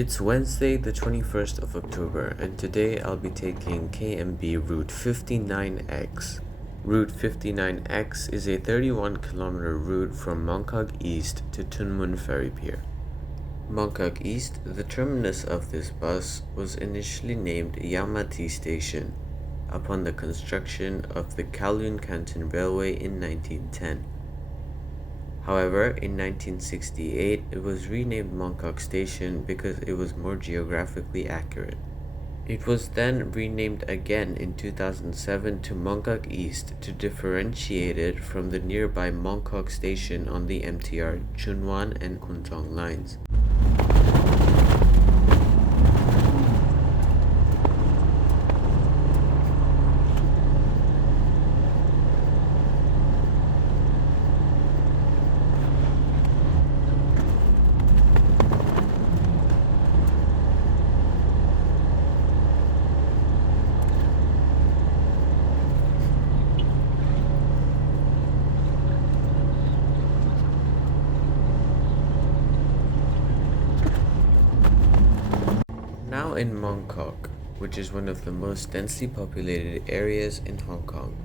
It's Wednesday, the 21st of October, and today I'll be taking KMB Route 59X. Route 59X is a 31-kilometer route from Mong Kok East to Tuen Mun Ferry Pier. Mong Kok East, the terminus of this bus, was initially named Yamati Station upon the construction of the Kowloon Canton Railway in 1910. However, in 1968, it was renamed Mong Kok Station because it was more geographically accurate. It was then renamed again in 2007 to Mong Kok East to differentiate it from the nearby Mong Kok Station on the MTR Chunwan and Kunchong lines. Now in Mong Kok, which is one of the most densely populated areas in Hong Kong.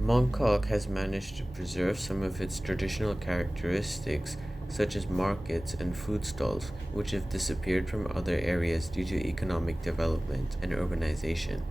Mong Kok has managed to preserve some of its traditional characteristics, such as markets and food stalls, which have disappeared from other areas due to economic development and urbanization.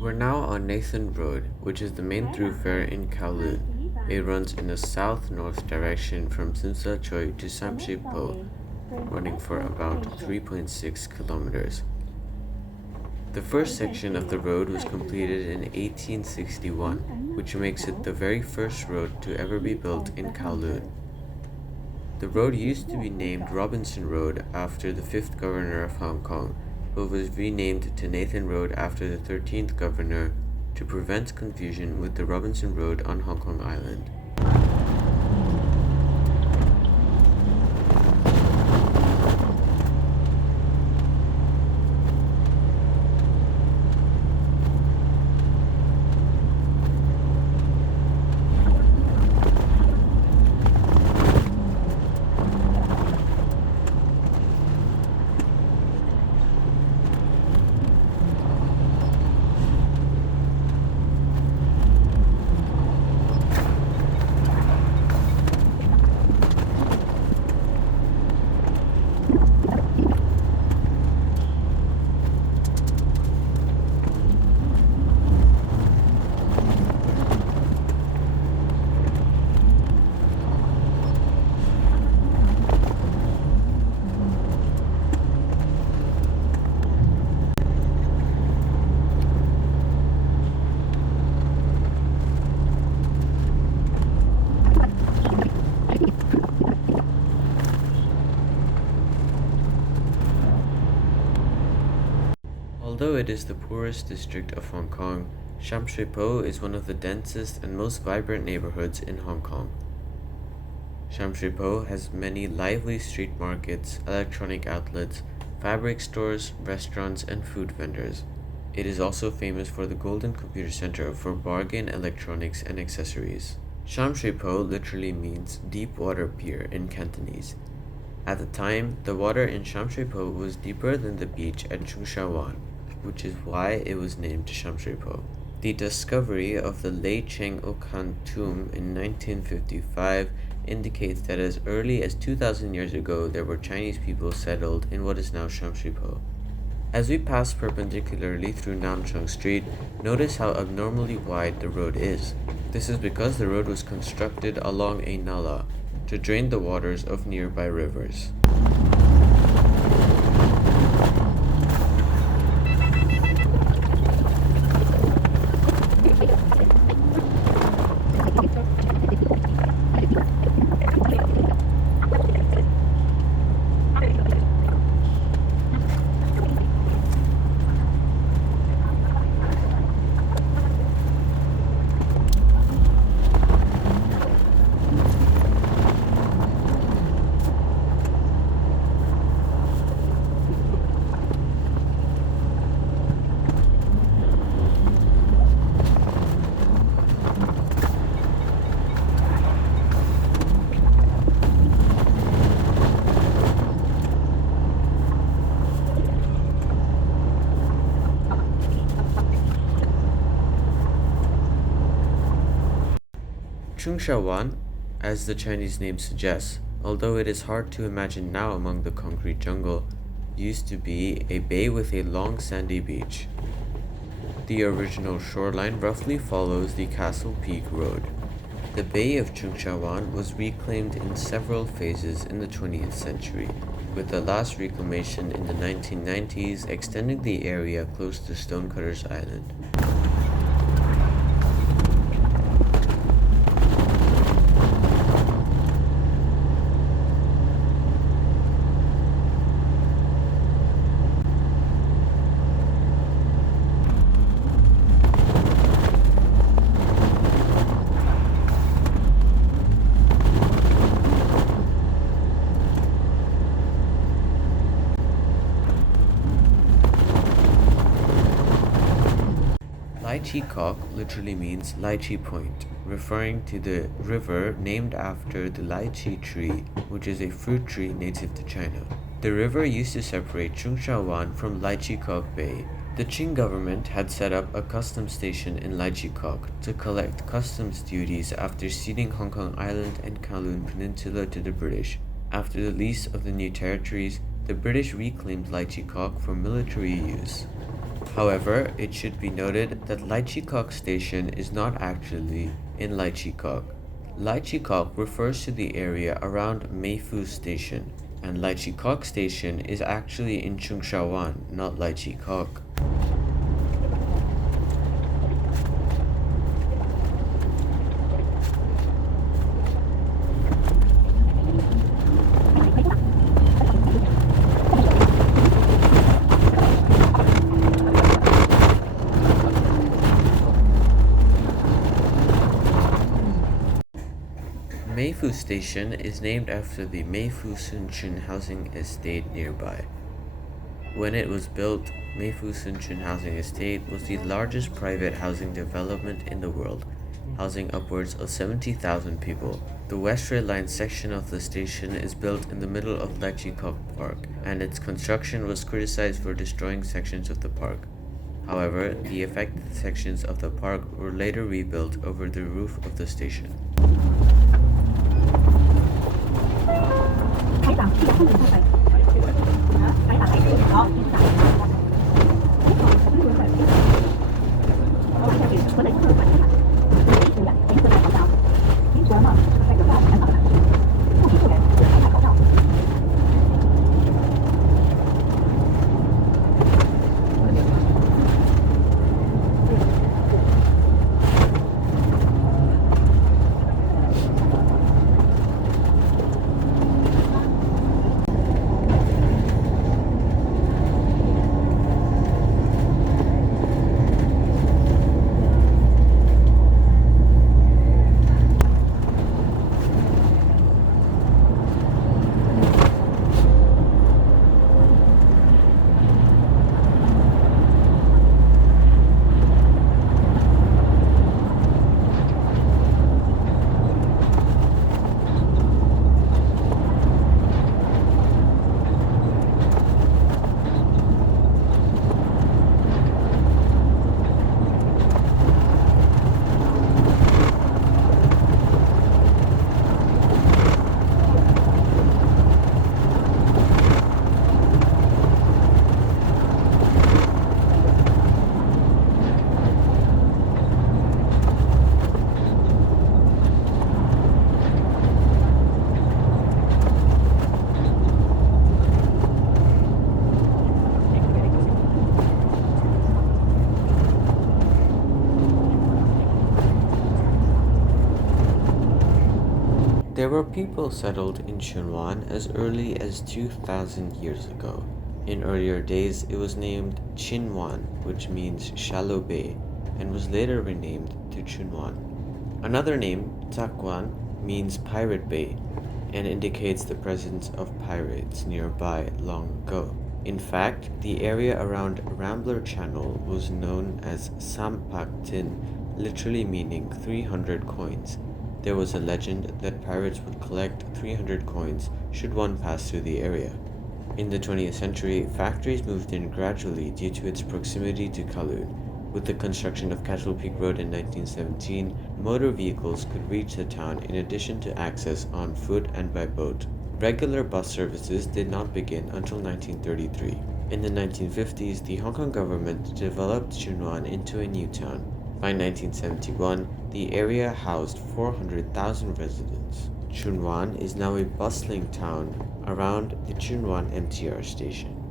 We're now on Nathan Road, which is the main thoroughfare in Kowloon. It runs in a south-north direction from Tsim Sha Tsui to Sam Shih Po, running for about 3.6 kilometers. The first section of the road was completed in 1861, which makes it the very first road to ever be built in Kowloon. The road used to be named Robinson Road after the 5th governor of Hong Kong, but was renamed to Nathan Road after the 13th governor to prevent confusion with the Robinson Road on Hong Kong Island. Although it is the poorest district of Hong Kong, Sham Shui Po is one of the densest and most vibrant neighborhoods in Hong Kong. Sham Shui Po has many lively street markets, electronic outlets, fabric stores, restaurants, and food vendors. It is also famous for the Golden Computer Center for bargain electronics and accessories. Sham Shui Po literally means deep water pier in Cantonese. At the time, the water in Sham Shui Po was deeper than the beach at Sha Wan, which is why it was named Sham Shui Po. The discovery of the Lei Cheng Okan tomb in 1955 indicates that as early as 2,000 years ago there were Chinese people settled in what is now Sham Shui Po. As we pass perpendicularly through Nam Chung Street, notice how abnormally wide the road is. This is because the road was constructed along a nala to drain the waters of nearby rivers. Sha Wan, as the Chinese name suggests, although it is hard to imagine now among the concrete jungle, used to be a bay with a long sandy beach. The original shoreline roughly follows the Castle Peak Road. The Bay of Sha Wan was reclaimed in several phases in the 20th century, with the last reclamation in the 1990s extending the area close to Stonecutters Island. Lychee Kok literally means lychee point, referring to the river named after the lychee tree, which is a fruit tree native to China. The river used to separate Sha Wan from Lychee Kok Bay. The Qing government had set up a customs station in Lychee Kok to collect customs duties after ceding Hong Kong Island and Kowloon Peninsula to the British. After the lease of the new territories, the British reclaimed Lychee Kok for military use. However, it should be noted that Lychee Kok Station is not actually in Lychee Kok. Lychee Kok refers to the area around Mei Fu Station, and Lychee Kok Station is actually in Sha Wan, not Lychee Kok. Mei Fu Station is named after the Mei Fu Sun Chun housing estate nearby. When it was built, Mei Fu Sun Chun housing estate was the largest private housing development in the world, housing upwards of 70,000 people. The West Red Line section of the station is built in the middle of Lychee Kok Park, and its construction was criticized for destroying sections of the park. However, the affected sections of the park were later rebuilt over the roof of the station. There were people settled in Chunwan as early as 2,000 years ago. In earlier days, it was named Chinwan, which means shallow bay, and was later renamed to Chunwan. Another name, Takwan, means pirate bay, and indicates the presence of pirates nearby long ago. In fact, the area around Rambler Channel was known as Sampak Tin, literally meaning 300 coins. There was a legend that pirates would collect 300 coins should one pass through the area. In the 20th century, factories moved in gradually due to its proximity to Kowloon. With the construction of Castle Peak Road in 1917, motor vehicles could reach the town in addition to access on foot and by boat. Regular bus services did not begin until 1933. In the 1950s, the Hong Kong government developed Chunwan into a new town. By 1971, the area housed 400,000 residents. Chunwan is now a bustling town around the Chunwan MTR station.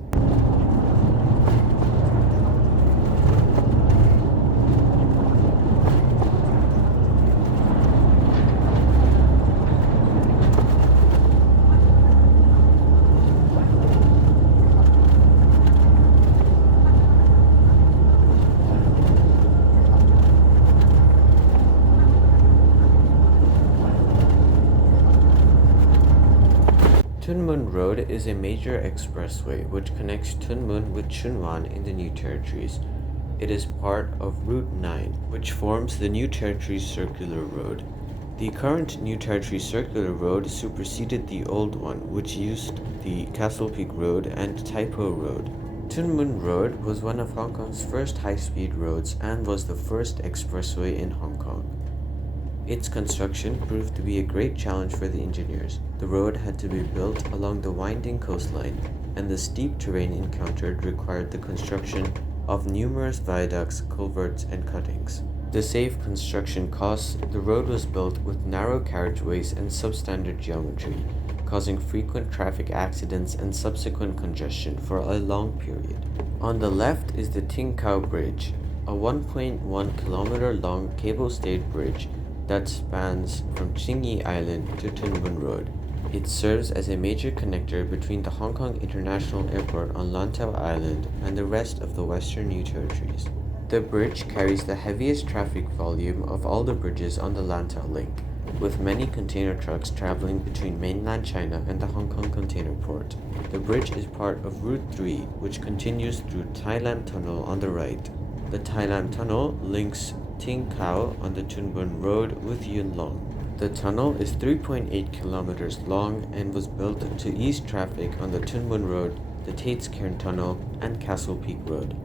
Tuen Mun Road is a major expressway which connects Tuen Mun with Chunwan in the New Territories. It is part of Route 9, which forms the New Territories Circular Road. The current New Territories Circular Road superseded the old one, which used the Castle Peak Road and Taipo Road. Tuen Mun Road was one of Hong Kong's first high-speed roads and was the first expressway in Hong Kong. Its construction proved to be a great challenge for the engineers. The road had to be built along the winding coastline, and the steep terrain encountered required the construction of numerous viaducts, culverts, and cuttings. To save construction costs, the road was built with narrow carriageways and substandard geometry, causing frequent traffic accidents and subsequent congestion for a long period. On the left is the Ting Kau Bridge, a 1.1 kilometer long cable-stayed bridge that spans from Tsing Island to Tuen Mun Road. It serves as a major connector between the Hong Kong International Airport on Lantau Island and the rest of the Western New Territories. The bridge carries the heaviest traffic volume of all the bridges on the Lantau Link, with many container trucks traveling between mainland China and the Hong Kong Container Port. The bridge is part of Route 3, which continues through Timelapse Tunnel on the right. The Timelapse Tunnel links Ting Kau on the Tuen Mun Road with Yuen Long. The tunnel is 3.8 kilometers long and was built to ease traffic on the Tuen Mun Road, the Tate's Cairn Tunnel, and Castle Peak Road.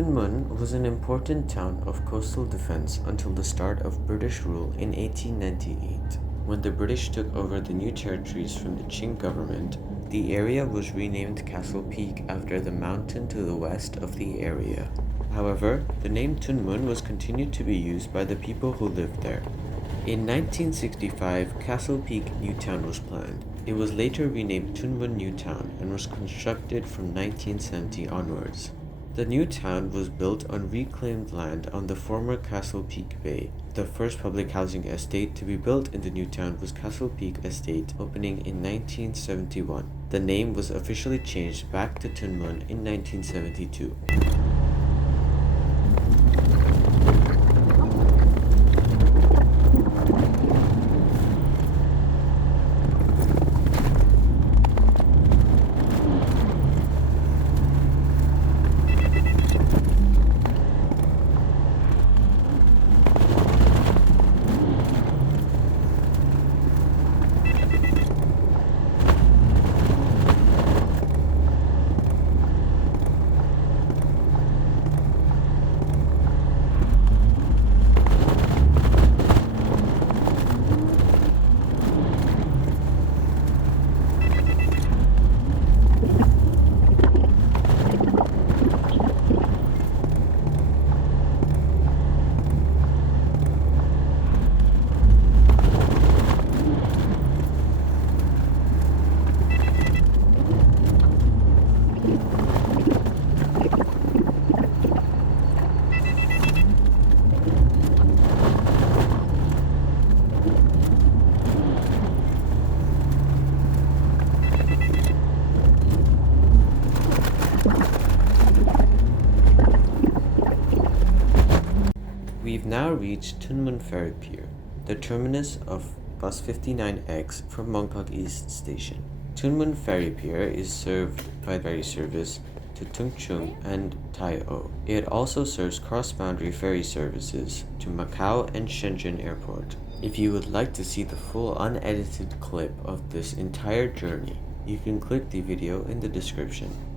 Tuen Mun was an important town of coastal defense until the start of British rule in 1898. When the British took over the new territories from the Qing government, the area was renamed Castle Peak after the mountain to the west of the area. However, the name Tuen Mun was continued to be used by the people who lived there. In 1965, Castle Peak New Town was planned. It was later renamed Tuen Mun New Town and was constructed from 1970 onwards. The new town was built on reclaimed land on the former Castle Peak Bay. The first public housing estate to be built in the new town was Castle Peak Estate, opening in 1971. The name was officially changed back to Tuen Mun in 1972. We've now reached Tuen Mun Ferry Pier, the terminus of Bus 59X from Mong Kok East Station. Tuen Mun Ferry Pier is served by ferry service to Tung Chung and Tai O. It also serves cross-boundary ferry services to Macau and Shenzhen Airport. If you would like to see the full unedited clip of this entire journey, you can click the video in the description.